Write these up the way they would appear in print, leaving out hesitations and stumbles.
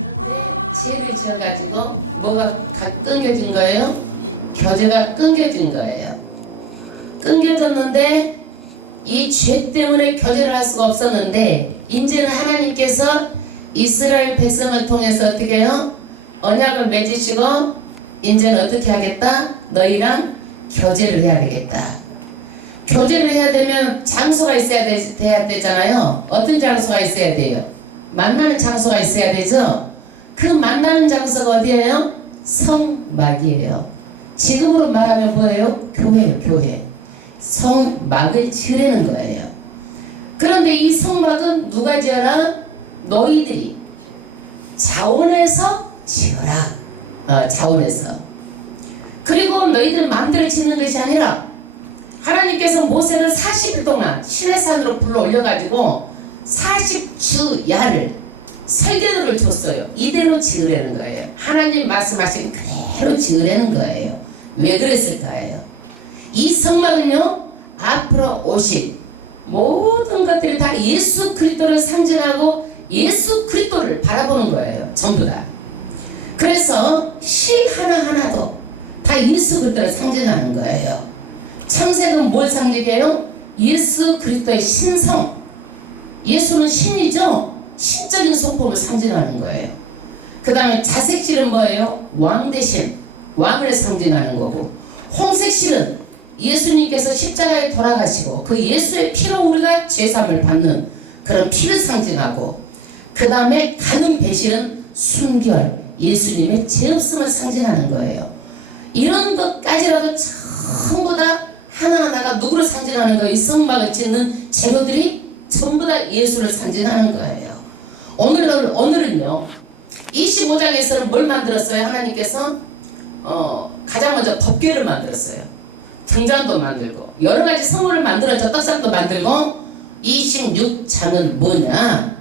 그런데 죄를 지어가지고 뭐가 끊겨진 거예요? 교제가 끊겨진 거예요. 끊겨졌는데 이 죄 때문에 교제를 할 수가 없었는데 이제는 하나님께서 이스라엘 백성을 통해서 어떻게 해요? 언약을 맺으시고 이제는 어떻게 하겠다? 너희랑 교제를 해야 되겠다. 교제를 해야 되면 장소가 있어야 돼야 되잖아요. 어떤 장소가 있어야 돼요? 만나는 장소가 있어야 되죠. 그 만나는 장소가 어디예요? 성막이에요. 지금으로 말하면 뭐예요? 교회예요. 교회. 성막을 지으려는 거예요. 그런데 이 성막은 누가 지어라? 너희들이 자원해서 지어라. 자원해서. 그리고 너희들 마음대로 짓는 것이 아니라 하나님께서 모세를 40일 동안 시내산으로 불러 올려가지고 40주야를 설계도를 줬어요. 이대로 지으라는 거예요. 하나님 말씀하신 그대로 지으라는 거예요. 왜 그랬을까요? 이 성막은요, 앞으로 오실 모든 것들이 다 예수 그리스도를 상징하고 예수 그리스도를 바라보는 거예요. 전부 다. 그래서 시 하나하나도 다 예수 그리스도를 상징하는 거예요. 창세는 뭘 상징해요? 예수 그리스도의 신성. 예수는 신이죠? 신적인 성품을 상징하는 거예요. 그 다음에 자색실은 뭐예요? 왕 대신 왕을 상징하는 거고, 홍색실은 예수님께서 십자가에 돌아가시고 그 예수의 피로 우리가 죄사함을 받는 그런 피를 상징하고, 그 다음에 가는 배실은 순결, 예수님의 죄 없음을 상징하는 거예요. 이런 것까지라도 전부 다 하나하나가 누구를 상징하는 거예요? 이 성막을 짓는 재료들이 전부 다 예수를 상징하는 거예요. 오늘은요 25장에서는 뭘 만들었어요? 하나님께서 가장 먼저 덮개를 만들었어요. 등잔도 만들고 여러가지 성물을 만들어서 떡상도 만들고, 26장은 뭐냐?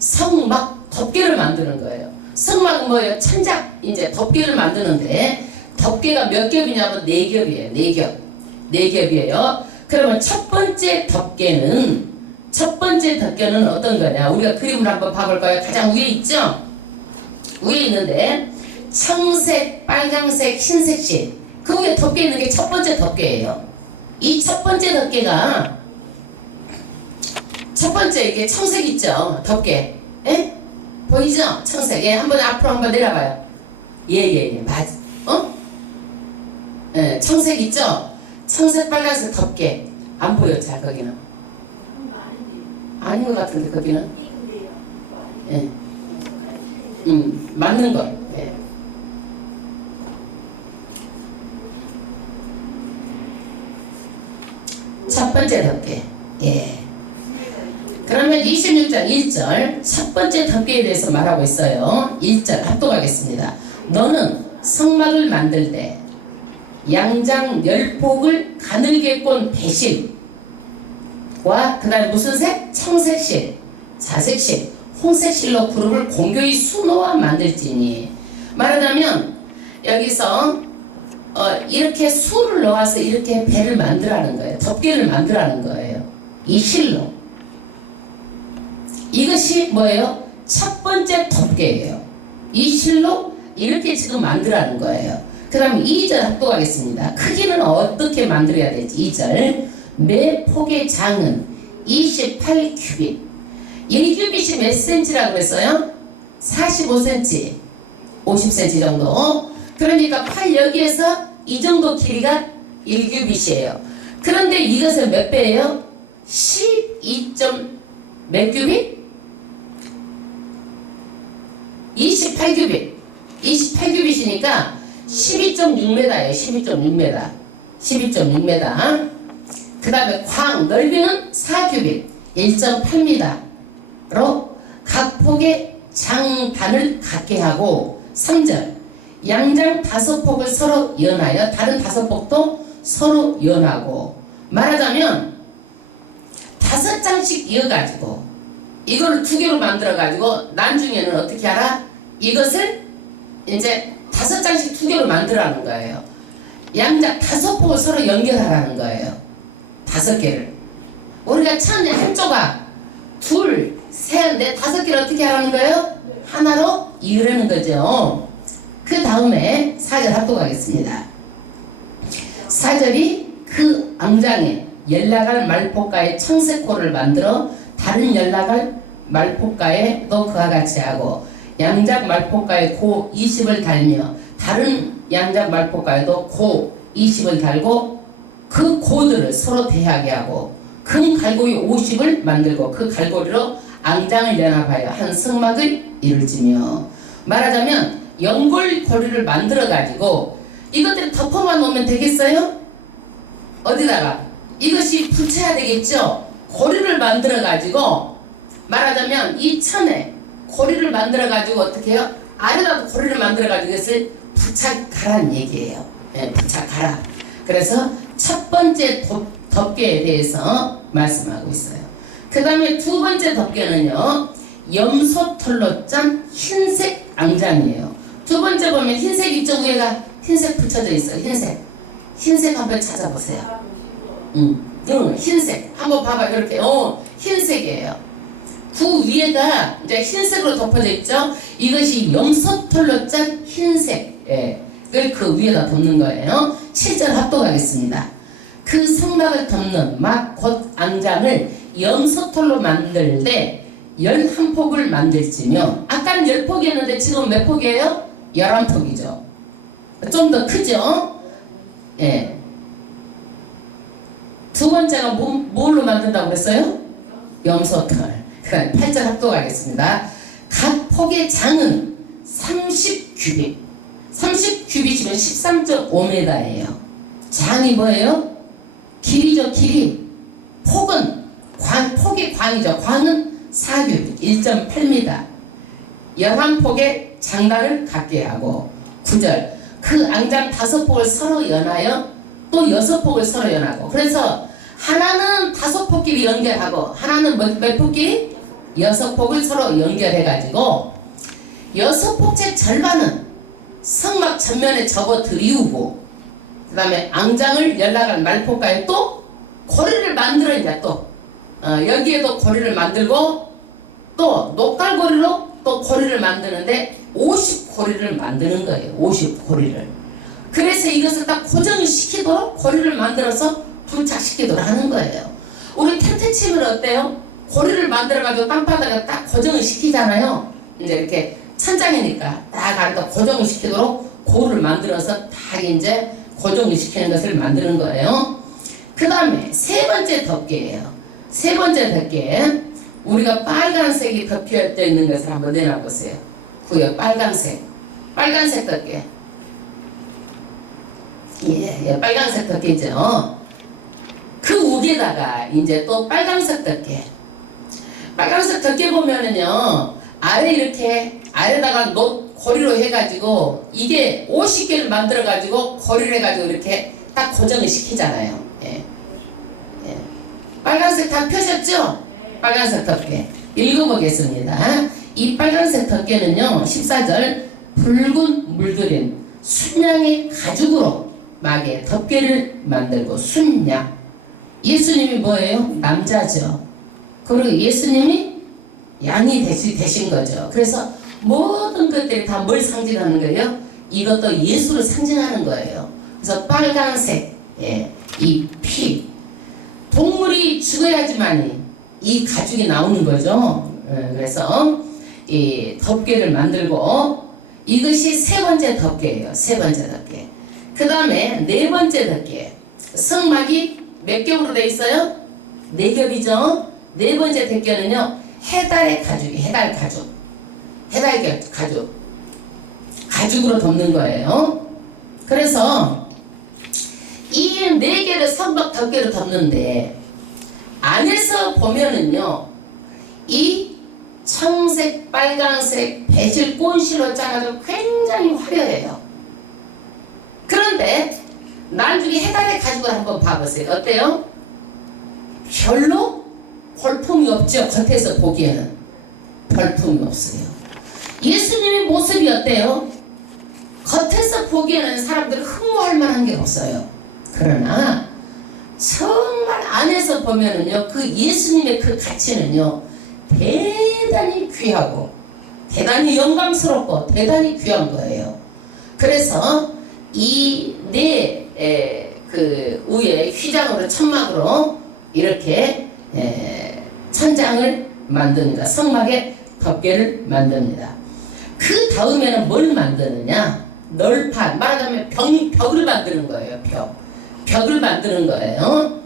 성막 덮개를 만드는 거예요. 성막은 뭐예요? 천장 이제 덮개를 만드는데, 덮개가 몇 겹이냐면 4겹이에요. 4겹이에요. 그러면 첫 번째 덮개는 어떤 거냐? 우리가 그림을 한번 봐볼까요? 가장 위에 있죠? 위에 있는데 청색, 빨강색, 흰색실, 그 위에 덮개 있는 게 첫 번째 덮개예요. 이 첫 번째 덮개가 첫 번째 이게 청색 있죠? 덮개. 예? 보이죠? 청색. 예, 한번 앞으로 한번 내려봐요. 예, 맞아. 예, 청색 있죠? 청색, 빨간색 덮개. 안 보여, 잘 거기는. 아닌 것 같은데, 거기는. 예. 맞는 것. 예. 첫 번째 덮개. 예. 그러면 26장 1절 첫 번째 덮개에 대해서 말하고 있어요. 1절 합독하겠습니다. 너는 성막을 만들 때 양장 10폭을 가늘게 꼰 배실과 그 다음에 무슨 색? 청색실, 자색실, 홍색실로 그룹을 공교히 수놓아 만들지니. 말하자면 여기서 이렇게 수를 넣어서 이렇게 배를 만들라는 거예요. 덮개를 만들라는 거예요. 이 실로. 이것이 뭐예요? 첫 번째 덮개예요. 이 실로 이렇게 지금 만들라는 거예요. 그 다음 2절 합독하겠습니다. 크기는 어떻게 만들어야 되지? 2절 매 폭의 장은 28규빗. 1규빗이 몇 cm라고 했어요? 45cm, 50cm 정도. 그러니까 팔 여기에서 이 정도 길이가 1규빗이에요. 그런데 이것은 몇 배예요? 12. 몇 규빗? 28규빗. 28규빗이니까 12.6m예요. 12.6m. 12.6m. 그 다음에 광 넓이는 4규빗. 1.8m로 각 폭의 장단을 같게 하고, 3절 양장 5폭을 서로 연하여 다른 5폭도 서로 연하고. 말하자면 5장씩 이어가지고 이걸 2개로 만들어가지고 나중에는 어떻게 하라? 이것을 이제 5장씩 2개로 만들라는 거예요. 양장 5폭을 서로 연결하라는 거예요. 5개를. 우리가 처음에 한 조각, 둘, 셋, 넷, 5개를 어떻게 하라는 거예요? 하나로 이으라는 거죠. 그 다음에 4절 합독하겠습니다. 4절이 그 앙장에 연락할 말포가에 청색고를 만들어 다른 연락할 말포가에 또 그와 같이 하고 양작 말포가에 고 20을 달며 다른 양작 말포가에도 고 20을 달고 그 고들을 서로 대하게 하고 금 갈고리 50을 만들고 그 갈고리로 앙장을 연합하여 한 성막을 이룰지며 말하자면 연골고리를 만들어 가지고 이것들을 덮어만 놓으면 되겠어요? 어디다가 이것이 붙여야 되겠죠? 고리를 만들어 가지고 말하자면 이 천에 고리를 만들어 가지고 어떻게 해요? 아래다도 고리를 만들어 가지고 이것을 부착하라는 얘기예요. 네, 부착하라. 그래서 첫 번째 덮개에 대해서 말씀하고 있어요. 그 다음에 두 번째 덮개는요, 염소털로 짠 흰색 앙장이에요. 두 번째 보면 흰색 이쪽 위에가 흰색 붙여져 있어요. 흰색 한번 찾아보세요. 흰색 한번 봐봐. 이렇게 흰색이에요. 그 위에가 이제 흰색으로 덮어져 있죠. 이것이 염소털로 짠 흰색을 그 위에다 덮는 거예요. 7절 합독하겠습니다. 그 성막을 덮는 막 곧 앙장을 염소털로 만들되 11폭을 만들지며 아까는 10폭이었는데 지금 몇 폭이에요? 11폭이죠. 좀 더 크죠? 예. 두 번째가 뭘로 만든다고 그랬어요? 염소털. 그러니까 8절 합독하겠습니다. 각 폭의 장은 30규빗. 30규빗이면 13.5m예요. 장이 뭐예요? 길이죠, 길이. 폭은 폭의 광이죠. 광은 4규빗, 1.8m. 11폭의 장단을 갖게 하고 9절 그 앙장 5폭을 서로 연하여 또 6폭을 서로 연하고 그래서 하나는 5폭끼리 연결하고 하나는 몇 폭끼리? 6폭을 서로 연결해 가지고 6폭째 절반은 성막 전면에 접어 들이우고 그 다음에 앙장을 연락할 말포가에 또 고리를 만들어 이제 또 여기에도 고리를 만들고 또 녹달고리로 또 고리를 만드는데 50고리를 만드는 거예요. 50고리를. 그래서 이것을 딱 고정을 시키도록 고리를 만들어서 부착시키도록 하는 거예요. 우리 텐트 치면 어때요? 고리를 만들어가지고 땅바닥에 딱 고정을 시키잖아요. 이제 이렇게 천장이니까 딱 안에다 고정을 시키도록 고리를 만들어서 딱 이제 고정을 시키는 것을 만드는 거예요. 그 다음에 세 번째 덮개예요. 세 번째 덮개. 우리가 빨간색이 덮여져 있는 것을 한번 내놔보세요. 그요 빨간색. 빨간색 덮개. 예, 빨간색 덮개죠. 그 위에다가 이제 또 빨간색 덮개. 빨간색 덮개 보면은요, 아래 이렇게, 아래다가 고리로 해가지고, 이게 50개를 만들어가지고, 고리를 해가지고 이렇게 딱 고정을 시키잖아요. 예. 예. 빨간색 다 펴셨죠? 빨간색 덮개. 읽어보겠습니다. 이 빨간색 덮개는요, 14절, 붉은 물들인 순양의 가죽으로 막에 덮개를 만들고 순양. 예수님이 뭐예요? 남자죠. 그리고 예수님이 양이 되신 거죠. 그래서 모든 것들이 다 뭘 상징하는 거예요? 이것도 예수를 상징하는 거예요. 그래서 빨간색, 예, 이 피. 동물이 죽어야지만 이 가죽이 나오는 거죠. 그래서 이 덮개를 만들고 이것이 세 번째 덮개예요. 세 번째 덮개. 그 다음에 네 번째 덮개. 성막이 몇 겹으로 되어 있어요? 네 겹이죠. 네 번째 덮개는요. 해달의 가죽이 해달 가죽. 해달 가죽. 가죽으로 덮는 거예요. 그래서 이 네 개를 성막 덮개로 덮는데 안에서 보면은요. 이 청색, 빨강색, 배실, 꼰실로 짜가지고 굉장히 화려해요. 그런데 나중에 해달의 가죽을 한번 봐보세요. 어때요? 별로 볼품이 없죠. 겉에서 보기에는 볼품이 없어요. 예수님의 모습이 어때요? 겉에서 보기에는 사람들이 흠모할 만한 게 없어요. 그러나 정말 안에서 보면은요, 그 예수님의 그 가치는요, 대단히 귀하고 대단히 영광스럽고 대단히 귀한 거예요. 그래서 이 그 위에 휘장으로 천막으로 이렇게 천장을 만듭니다. 성막에 덮개를 만듭니다. 그 다음에는 뭘 만드느냐? 널판, 말하자면 벽을 만드는 거예요. 벽을 만드는 거예요.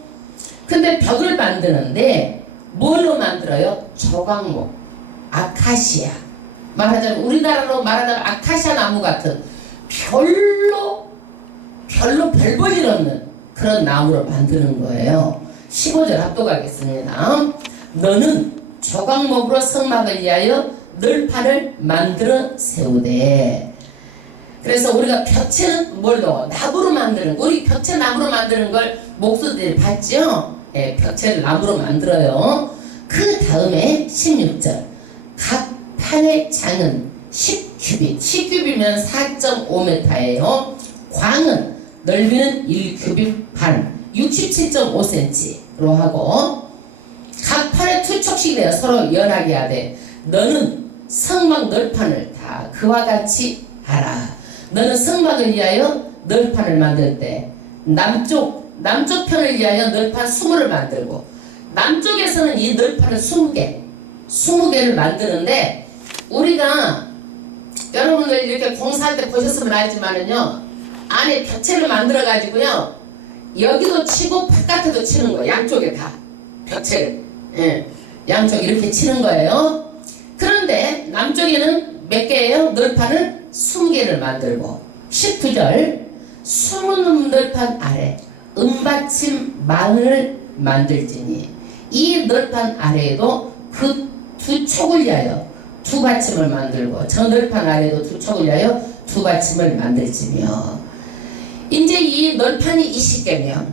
근데 벽을 만드는데 뭘로 만들어요? 조각목, 아카시아. 말하자면 우리나라로 말하자면 아카시아 나무 같은 별로 별 볼 일 없는 그런 나무로 만드는 거예요. 15절 합독하겠습니다. 너는 조각목으로 성막을 위하여 널판을 만들어 세우되. 그래서 우리가 벽체는 뭘로? 나무로 만드는 거. 우리 벽체 나무로 만드는 걸 목소들이 봤죠? 예, 벽체를 나무로 만들어요. 그 다음에 16절 각 판의 장은 10큐빗 10큐빗이면 4.5m예요 광은 넓이는 1큐빗 반 67.5cm로 하고 각 판에 투척씩 내어 서로 연하게 하되 너는 성막 널판을 다 그와 같이 하라. 너는 성막을 위하여 널판을 만들 때 남쪽 편을 위하여 널판 20를 만들고 남쪽에서는 이 널판을 20개를 만드는데 우리가 여러분들 이렇게 공사할 때 보셨으면 알지만은요 안에 벽체를 만들어 가지고요 여기도 치고 바깥에도 치는 거예요. 양쪽에 다 벽체를 양쪽 이렇게 치는 거예요. 그런데 남쪽에는 몇 개예요? 널판을 20개를 만들고 19절 숨은 널판 아래 은받침 망을 만들지니 이 널판 아래에도 그 두 촉을 위하여 두 받침을 만들고 저 널판 아래에도 두 촉을 위하여 두 받침을 만들지며 이제 이 널판이 20개면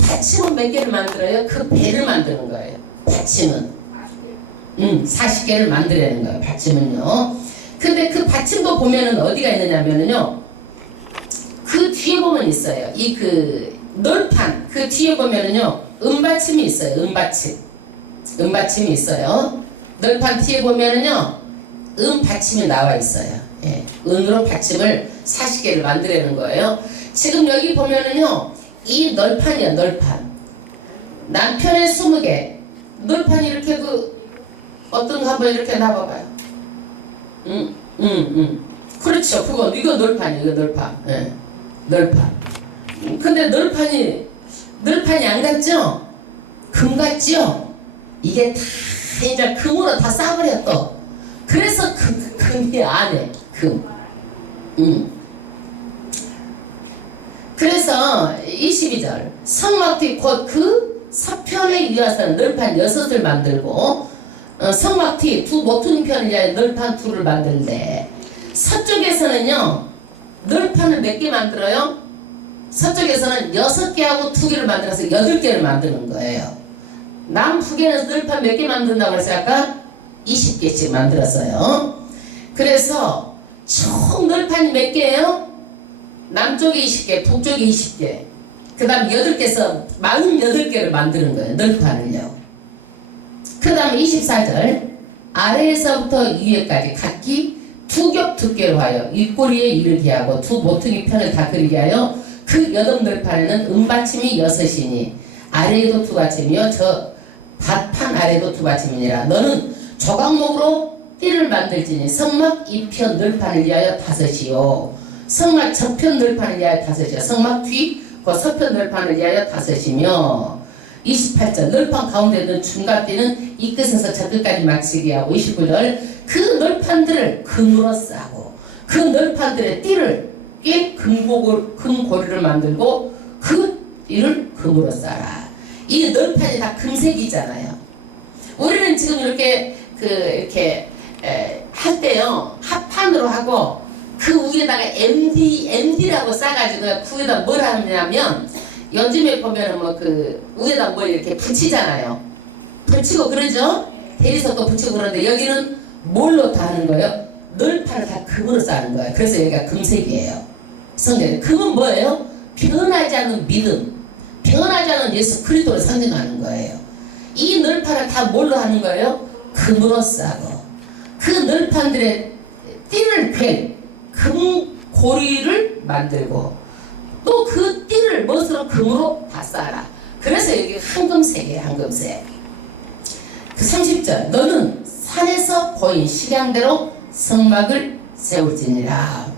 받침은 몇 개를 만들어요? 그 배를 만드는 거예요. 받침은 40개를 만들어내는 거예요. 받침은요. 근데 그 받침도 보면은 어디가 있느냐면은요 그 뒤에 보면 있어요. 이 그 널판 그 뒤에 보면은요 은받침이 있어요. 은받침이 있어요. 널판 뒤에 보면은요 은받침이 나와 있어요. 예, 은으로 받침을 40개를 만들어내는 거예요. 지금 여기 보면은요 이 널판이야. 널판 남편의 20개 널판이 이렇게 그 어떤 거 한번 이렇게 놔봐봐요. 그렇죠. 이거 널판이에요. 이거 널판. 예, 널판. 근데 널판이 안 같죠? 금 같죠? 이게 다 이제 금으로 다 싸버렸어. 그래서 금이 안에 금. 그래서 22절 성막 뒤 곧 그 서편에 이어서는 널판 6을 만들고 성막 뒤 두 모퉁이 편을 위하여 널판 2를 만들되 서쪽에서는요 널판을 몇 개 만들어요? 서쪽에서는 6개하고 2개를 만들어서 8개를 만드는 거예요. 남북에는 널판 몇 개 만든다고 그랬어요? 아까 20개씩 만들었어요. 그래서 총 널판이 몇 개예요? 남쪽에 20개, 북쪽에 20개. 그 다음 8개에서 48개를 만드는 거예요. 널판을요. 그 다음 24절 아래에서부터 위에까지 각기 두 겹 두께로 하여 윗꼬리에 이르게 하고 두 모퉁이 편을 다 그리게 하여 그 여덟 널판에는 은받침이 6이니 아래에도 두 받침이요 저 밭판 아래도 두 받침이니라. 너는 조각목으로 띠를 만들지니 성막 이편 널판을 위하여 5이요 성막 저편 널판을 위하여 5이요 성막 뒤 그 서편 널판을 위하여 5이며 28절 널판 가운데는 중간띠는 이 끝에서 저 끝까지 마치게 하고 29절 그 널판들을 금으로 싸고 그 널판들의 띠를 꽤 금고리를 만들고 그 띠를 금으로 싸라. 이 널판이 다 금색이잖아요. 우리는 지금 이렇게 할 때요 합판으로 하고 그 위에다가 MD라고 싸가지고 그 위에다 뭘 하냐면 요즘에 보면은 뭐 그 위에다 뭘 이렇게 붙이잖아요. 붙이고 그러죠? 대리석도 붙이고 그러는데 여기는 뭘로 다 하는 거예요? 널판을 다 금으로 싸는 거예요. 그래서 여기가 금색이에요. 성경 금은 뭐예요? 변하지 않는 믿음, 변하지 않는 예수 그리스도를 상징하는 거예요. 이 널판을 다 뭘로 하는 거예요? 금으로 싸고 그 널판들의 띠를 괸 금고리를 만들고 또 그 띠를 멋으로 금으로 다 쌓아라. 그래서 여기 황금색이에요. 황금색. 그 30절 너는 산에서 보인 식양대로 성막을 세울지니라.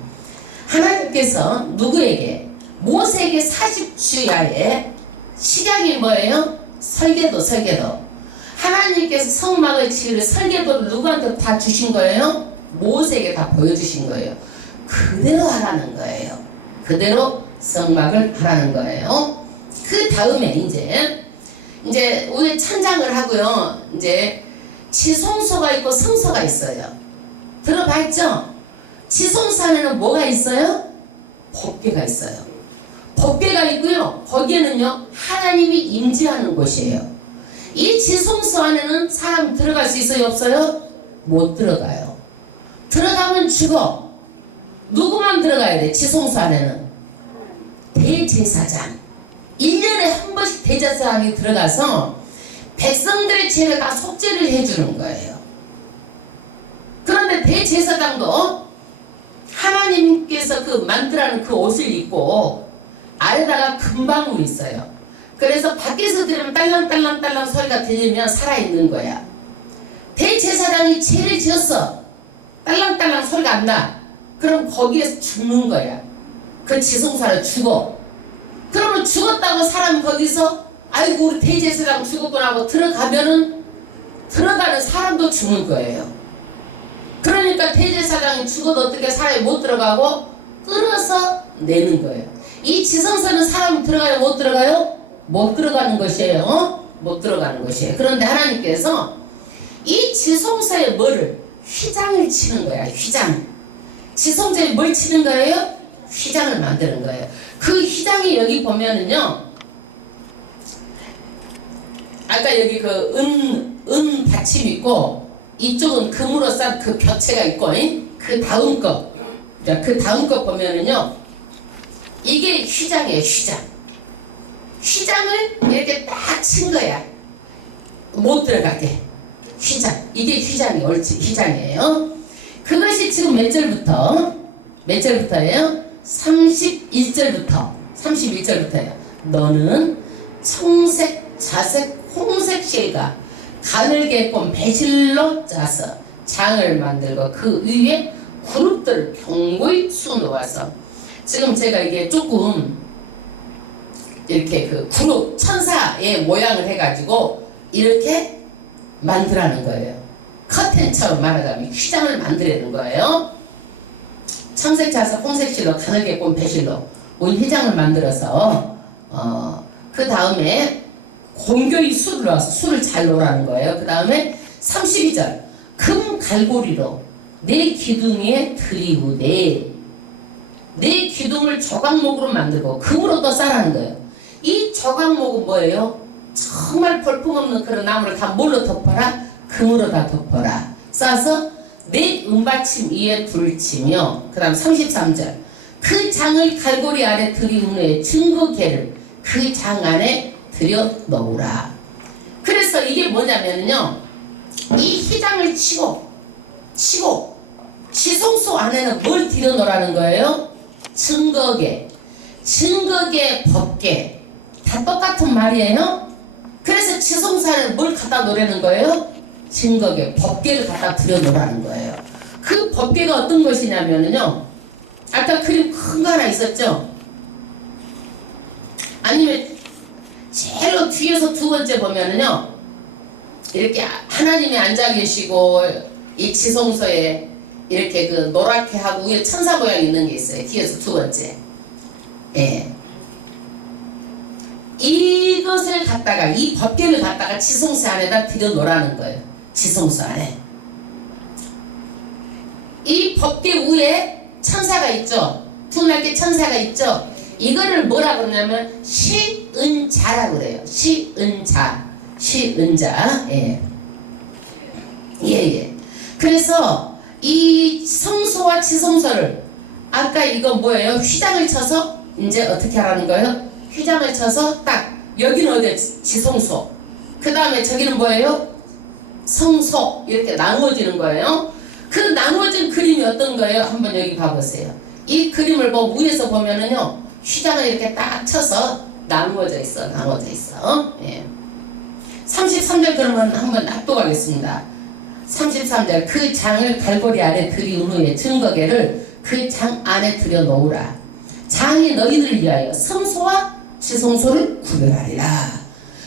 하나님께서 누구에게? 모세에게 40주야에 식양이 뭐예요? 설계도. 하나님께서 성막을 지을 설계도를 누구한테 다 주신 거예요? 모세에게 다 보여주신 거예요. 그대로 하라는 거예요. 그대로 성막을 하라는 거예요. 그 다음에 이제 위에 천장을 하고요. 이제 지성소가 있고 성소가 있어요. 들어봤죠? 지성소 안에는 뭐가 있어요? 법궤가 있어요. 법궤가 있고요. 거기에는요 하나님이 임재하는 곳이에요. 이 지성소 안에는 사람 들어갈 수 있어요? 없어요? 못 들어가요. 들어가면 죽어. 누구만 들어가야 돼? 지성소 안에는 대제사장. 1년에 한 번씩 대제사장이 들어가서 백성들의 죄를 다 속죄를 해주는 거예요. 그런데 대제사장도 하나님께서 그 만드라는 그 옷을 입고 아래다가 금방울이 있어요. 그래서 밖에서 들으면 딸랑딸랑딸랑 소리가 들리면 살아있는 거야. 대제사장이 죄를 지었어. 딸랑딸랑 소리가 안 나. 그럼 거기에서 죽는 거야. 그 지성사를 죽어. 그러면 죽었다고 사람 거기서 아이고 우리 대제사장 죽었구나 하고 들어가면은 들어가는 사람도 죽는 거예요. 그러니까 대제사장이 죽어도 어떻게 사람이 못 들어가고 끌어서 내는 거예요. 이 지성사는 사람이 들어가요? 못 들어가요? 못 들어가는 것이에요. 못 들어가는 것이에요. 그런데 하나님께서 이 지성사에 뭐를? 휘장을 치는 거야. 휘장. 지성사에 뭘 치는 거예요? 휘장을 만드는 거예요. 그 휘장이 여기 보면은요, 아까 여기 그 은 받침 있고 이쪽은 금으로 싼 그 벽체가 있고 그 다음 거 보면은요 이게 휘장이에요. 휘장을 이렇게 딱 친 거야. 못 들어가게. 휘장. 이게 휘장이 옳지. 휘장이에요. 그것이 지금 몇 절부터예요? 31절부터예요. 너는 청색, 자색, 홍색 실과 가늘게 꼰 배실로 짜서 장을 만들고 그 위에 그룹들을 견고히 수놓아서 지금 제가 이게 조금 이렇게 그 그룹 천사의 모양을 해가지고 이렇게 만들라는 거예요. 커튼처럼 말하자면 휘장을 만들라는 거예요. 청색, 자색, 홍색 실로 가늘게 꼰 배실로 휘장을 만들어서 그 다음에 공교히 술을 넣어서 술을 잘 놓으라는 거예요. 그 다음에 32절 금 갈고리로 내 기둥에 들이우되 내 기둥을 조각목으로 만들고 금으로 또 싸라는 거예요. 이 조각목은 뭐예요? 정말 볼품없는 그런 나무를 다 뭘로 덮어라? 금으로 다 덮어라. 싸서 내 은받침 위에 불을 치며 그 다음 33절 그 장을 갈고리 아래 들이운 후에 증거궤를 그 장 안에 들여 넣으라. 그래서 이게 뭐냐면요 이 휘장을 치고 지성소 안에는 뭘 들여 넣으라는 거예요? 증거궤, 법궤 다 똑같은 말이에요. 그래서 지성소 안에 뭘 갖다 놓으라는 거예요? 증거궤, 법궤를 갖다 들여 놓으라는 거예요. 그 법궤가 어떤 것이냐면요 아까 그림 큰 거 하나 있었죠? 아니면 제일 뒤에서 두 번째 보면은요 이렇게 하나님이 앉아 계시고 이 지성소에 이렇게 그 노랗게 하고 위에 천사 모양 있는 게 있어요. 뒤에서 두 번째. 예. 이것을 갖다가 이 법궤를 갖다가 지성소 안에다 들여 놓으라는 거예요. 지성소 안에. 이 법궤 위에 천사가 있죠. 퉁날개 천사가 있죠. 이거를 뭐라 그러냐면 시은자라고 그래요. 시은자. 예. 그래서 이 성소와 지성소를 아까 이거 뭐예요? 휘장을 쳐서 이제 어떻게 하라는 거예요? 휘장을 쳐서 딱 여기는 어디야? 지성소. 그 다음에 저기는 뭐예요? 성소. 이렇게 나누어지는 거예요. 그 나누어진 그림이 어떤 거예요? 한번 여기 봐보세요. 이 그림을 뭐 위에서 보면은요, 휘장을 이렇게 딱 쳐서 나누어져 있어. 예. 33절 그러면 한번 합독하겠습니다. 33절 그 장을 갈고리 아래 들이운 후에 증거계를 그 장 안에 들여놓으라. 장이 너희를 위하여 성소와 지성소를 구별하리라.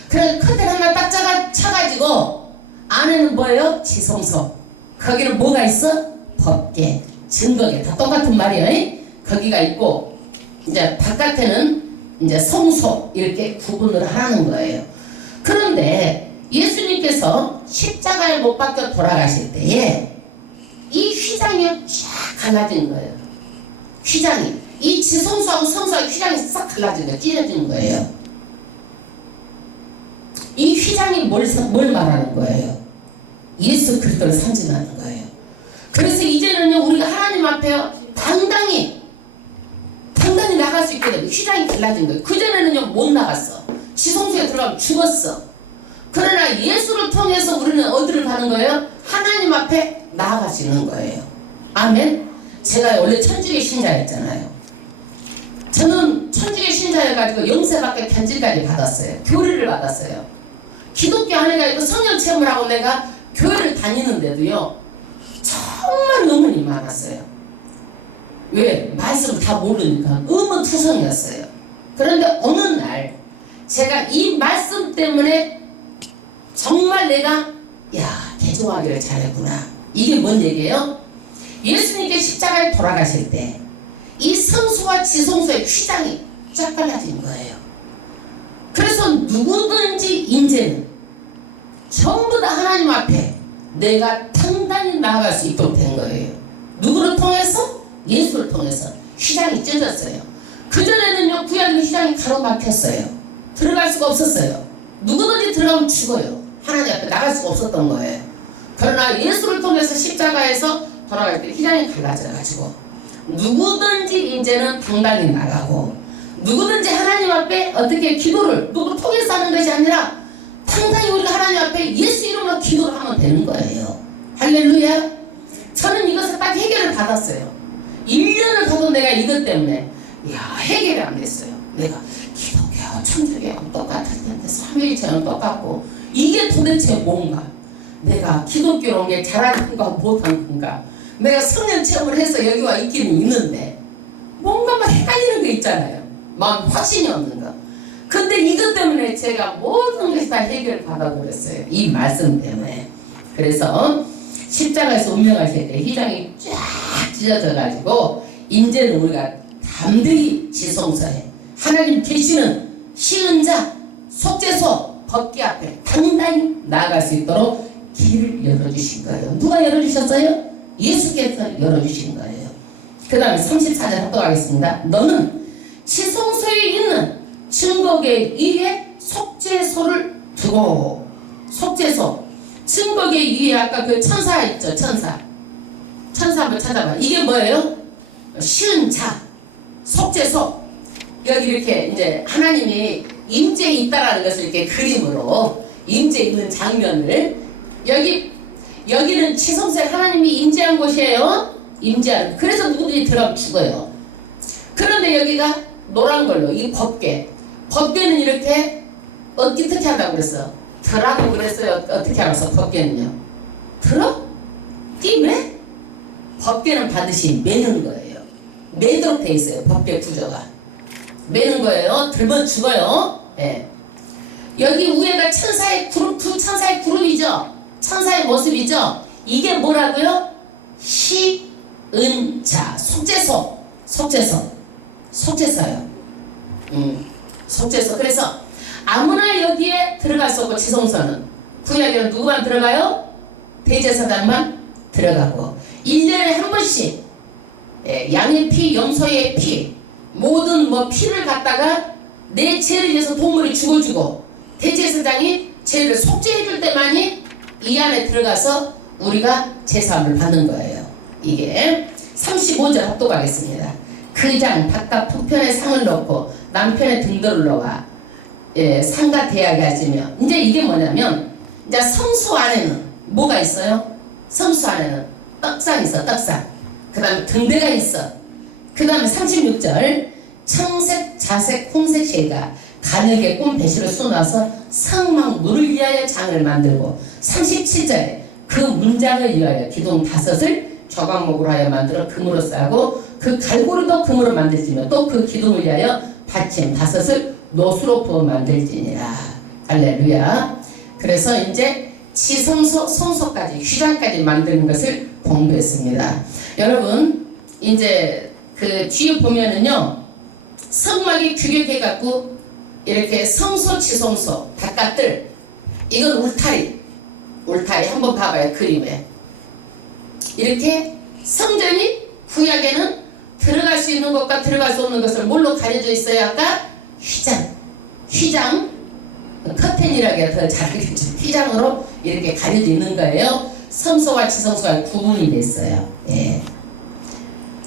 그래 커튼 하나 딱 차가지고 안에는 뭐예요? 지성소. 거기는 뭐가 있어? 법계, 증거계. 다 똑같은 말이에요. 거기가 있고 이제 바깥에는 이제 성소 이렇게 구분을 하는 거예요. 그런데 예수님께서 십자가에 못 박혀 돌아가실 때에 이 휘장이 쫙 갈라진 거예요. 휘장이 이 지성소하고 성소하고 휘장이 싹 갈라진 거예요. 찢어지는 거예요. 이 휘장이 뭘 말하는 거예요? 예수 그리스도를 상징하는 거예요. 그래서 이제는요 우리가 하나님 앞에 당당히 나갈 수 있게 되고 휘장이 갈라진 거예요. 그전에는요 못 나갔어. 지성소에 들어가면 죽었어. 그러나 예수를 통해서 우리는 어디를 가는 거예요? 하나님 앞에 나아갈 수 있는 거예요. 아멘. 제가 원래 천주교 신자였잖아요. 저는 천주교 신자여가지고 영세밖에 편지까지 받았어요. 교리를 받았어요. 기독교 안에가 있고 성령 체험을 하고 내가 교회를 다니는데도요 정말 의문이 많았어요. 왜? 말씀을 다 모르니까 의문투성이었어요. 그런데 어느 날 제가 이 말씀 때문에 정말 내가 개종하기를 잘했구나. 이게 뭔 얘기예요? 예수님께 십자가에 돌아가실 때 이 성소와 지성소의 휘장이 쫙 갈라진 거예요. 그래서 누구든지 이제는 전부 다 하나님 앞에 내가 당당히 나아갈 수 있도록 된 거예요. 누구를 통해서? 예수를 통해서 휘장이 찢어졌어요. 그전에는요 구약의 휘장이 가로막혔어요. 들어갈 수가 없었어요. 누구든지 들어가면 죽어요. 하나님 앞에 나갈 수가 없었던 거예요. 그러나 예수를 통해서 십자가에서 돌아갈 때 휘장이 갈라져가지고 누구든지 이제는 당당히 나가고 누구든지 하나님 앞에 어떻게 기도를 누구를 통해서 하는 것이 아니라 당당히 우리가 하나님 앞에 예수 이름으로 기도를 하면 되는 거예요. 할렐루야. 저는 이것을 딱 해결을 받았어요. 1년을 가도 내가 이것 때문에 해결이 안 됐어요. 내가 기독교, 천주교하고 똑같을 텐데 삼위일체는 똑같고 이게 도대체 뭔가? 내가 기독교로 온 게 잘하는 건가 못하는 건가? 내가 성령 체험을 해서 여기 와 있기는 있는데 뭔가 막 헷갈리는 게 있잖아요. 마음 확신이 없는 거. 근데 이것 때문에 제가 모든 것이 다 해결을 받아버렸어요. 이 말씀 때문에. 그래서 십자가에서 운명하실 때 휘장이 쫙 찢어져가지고 이제는 우리가 담대히 지성소에 하나님 계시는 시은자 속죄소 법궤 앞에 당당히 나아갈 수 있도록 길을 열어주신 거예요. 누가 열어주셨어요? 예수께서 열어주신 거예요. 그 다음에 34절 합독하겠습니다. 너는 지성소에 있는 증거계 위에 속죄소를 두고 속죄소 증거계 위에 아까 그 천사 있죠. 천사 한번 찾아봐. 이게 뭐예요? 시은자 속죄소. 여기 이렇게 이제 하나님이 임재에 있다라는 것을 이렇게 그림으로 임재에 있는 장면을 여기는 지성소에 하나님이 임재한 곳이에요. 임재하는. 그래서 누구든지 들어가면 죽어요. 그런데 여기가 노란 걸로 이 법궤는 이렇게 어떻게 한다고 그랬어? 들라고 그랬어요. 어떻게 알았어? 법궤는요. 들어? 띠매? 법궤는 반드시 매는 거예요. 매도록 돼 있어요. 법궤 구조가. 매는 거예요. 들면 죽어요. 네. 여기 위에가 천사의 그룹, 두 천사의 그룹이죠. 천사의 모습이죠. 이게 뭐라고요? 시은자 속죄소. 속죄소요. 속죄소. 그래서 아무나 여기에 들어갈 수 없고 지성소는 구약에는 누구만 들어가요? 대제사장만 들어가고 1년에 한 번씩 양의 피, 염소의 피 모든 피를 갖다가 내 죄를 위해서 동물이 죽어주고 대제사장이 죄를 속죄해줄 때만이 이 안에 들어가서 우리가 제사함을 받는 거예요. 이게 35절 합독하겠습니다. 그 장 바깥 북편에 상을 놓고 남편의 등도를 놓아 상과 대하게 하시며 이제 이게 뭐냐면 이제 성소 안에는 뭐가 있어요? 성소 안에는 떡상 있어, 떡상. 그 다음에 등대가 있어. 그 다음에 36절 청색, 자색, 홍색 실과 가늘게 꼰 배실을 쏘놔서 성막 문을 위하여 장을 만들고 37절에 그 문장을 위하여 기둥 5을 조각목으로 하여 만들어 금으로 싸고 그 갈고리도 금으로 만들지며 또 그 기둥을 위하여 받침 5을 노수로 부어 만들지니라. 할렐루야. 그래서 이제 지성소, 성소까지, 휘장까지 만드는 것을 공부했습니다. 여러분, 이제 그 뒤에 보면은요, 성막이 규격해갖고 이렇게 성소, 지성소, 바깥들, 이건 울타리 한번 봐봐요. 그림에 이렇게 성전이 구약에는 들어갈 수 있는 것과 들어갈 수 없는 것을 뭘로 가려져 있어요? 아까 휘장 커튼이라고 해서 더 잘 알겠죠. 휘장으로 이렇게 가려져 있는 거예요. 성소와 지성소가 구분이 됐어요. 예.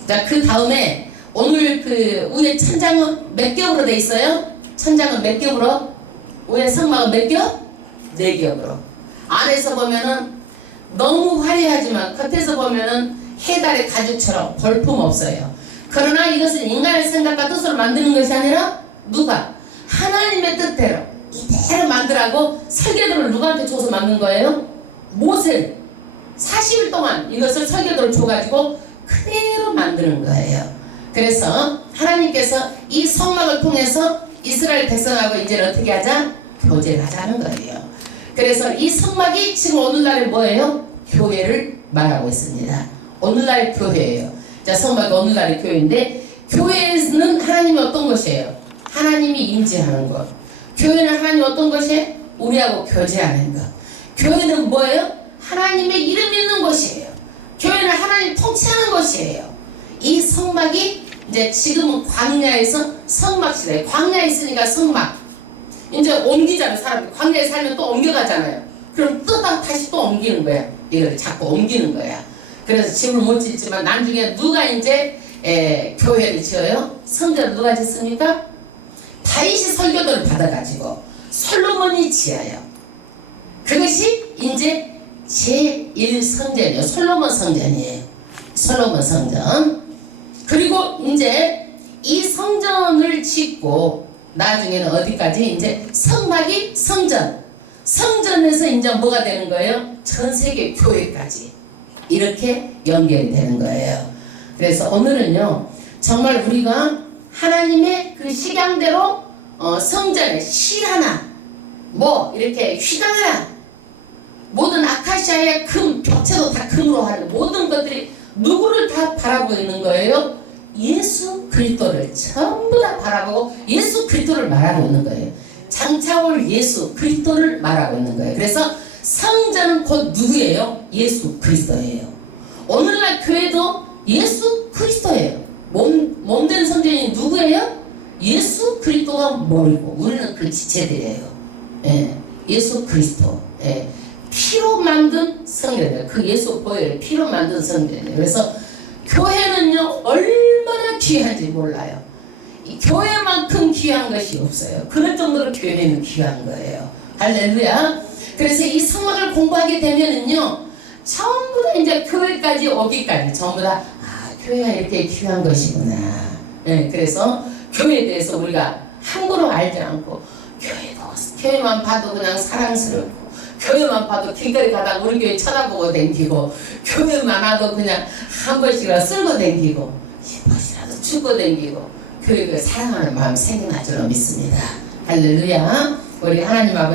자, 그 다음에 오늘 그 위에 천장은 몇 겹으로 돼 있어요? 천장은 몇 겹으로? 위에 성막은 몇 겹? 4겹으로. 안에서 보면은 너무 화려하지만 겉에서 보면은 해달의 가죽처럼 볼품 없어요. 그러나 이것은 인간의 생각과 뜻으로 만드는 것이 아니라 누가? 하나님의 뜻대로 이대로 만들라고 설계도를 누구한테 줘서 만든 거예요? 모세 40일 동안 이것을 설계도를 줘가지고 그대로 만드는 거예요. 그래서 하나님께서 이 성막을 통해서 이스라엘 백성하고 이제는 어떻게 하자? 교제를 하자는 거예요. 그래서 이 성막이 지금 오늘날에 뭐예요? 교회를 말하고 있습니다. 오늘날의 교회예요. 자, 성막이 오늘날의 교회인데 교회는 하나님이 어떤 것이에요? 하나님이 임재하는 것. 교회는 하나님 어떤 것이에요? 우리하고 교제하는 것. 교회는 뭐예요? 하나님의 이름 있는 곳이에요. 교회는 하나님 통치하는 것이에요. 이 성막이 이제 지금은 광야에서 성막 시대. 광야에 있으니까 성막. 이제 옮기잖아요. 사람들이 광야에 살면 또 옮겨가잖아요. 그럼 또 다시 또 옮기는 거야. 이걸 자꾸 옮기는 거야. 그래서 집을 못 짓지만 나중에 누가 이제 교회를 지어요? 성전을 누가 짓습니까? 다윗이 설교도를 받아가지고 솔로몬이 지어요. 그것이 이제 제1성전이에요. 솔로몬 성전이에요. 솔로몬 성전. 그리고 이제 이 성전을 짓고 나중에는 어디까지? 이제 성막이 성전. 성전에서 이제 뭐가 되는 거예요? 전 세계 교회까지. 이렇게 연결이 되는 거예요. 그래서 오늘은요, 정말 우리가 하나님의 그 식양대로 성전에 실 하나, 뭐 이렇게 휘장 하나, 모든 아카시아의 금, 벽체도 다 금으로 하는 모든 것들이 누구를 다 바라보고 있는 거예요? 예수 그리스도를 전부 다 바라보고 예수 그리스도를 말하고 있는 거예요. 장차올 예수 그리스도를 말하고 있는 거예요. 그래서 성전은 곧 누구예요? 예수 그리스도예요. 오늘날 교회도 예수 그리스도예요. 몸된 성전이 누구예요? 예수 그리스도가 머리고 우리는 그 지체들이에요. 예, 예수 그리스도. 예, 피로 만든 성전이에요. 그 예수 보혈 피로 만든 성전이에요. 그래서 교회는요 얼마나 귀한지 몰라요. 이 교회만큼 귀한 것이 없어요. 그럴 정도로 교회는 귀한 거예요. 할렐루야. 그래서 이 성막을 공부하게 되면은요 전부 다 이제 교회까지 오기까지 전부 다 교회가 이렇게 귀한 것이구나. 네, 그래서 교회에 대해서 우리가 함부로 알지 않고 교회만 봐도 그냥 사랑스럽고 교회만 봐도 길거리 가다가 우리 교회 쳐다보고 댕기고 교회만 와도 그냥 한 번씩이라도 쓸고 댕기고 한 번씩이라도 죽고 댕기고 교회를 사랑하는 마음 생겨날 줄로 믿습니다. 할렐루야. 우리 하나님 아버지